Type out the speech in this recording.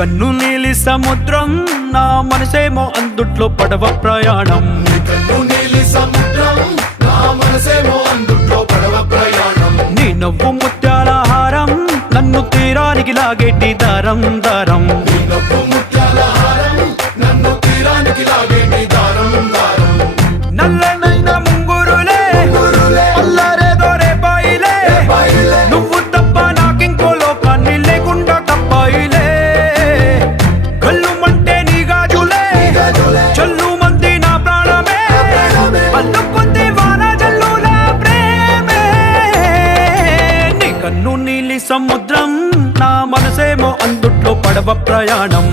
కన్ను నీలి సముద్రం నా మనసేమో అందుట్లో పడవ ప్రయాణం. కన్ను నీలి సముద్రం నా మనసేమో అందుట్లో పడవ ప్రయాణం. నీ నవ్వు ముత్యాల హారం నన్ను తీరానికి లాగేటి దారం దారం. నీ నవ్వు ముత్యాల హారం నన్ను తీరానికి లాగేటి దారం దారం. నల్లనైన ముంగురులే అల్లారేదో రేపాయిలే, నువ్వు తప్ప నాకింకో లోకాన్ని లేకుండా తప్పాయిలే. కళ్ళు మంటే నీ గాజులే చల్లు మంది నా ప్రాణమే, అల్లుకుంది వాన జల్లుల ప్రేమే. నీ కన్ను నీలి సముద్రం నా మనసేమో అందుట్లో పడవ ప్రయాణం.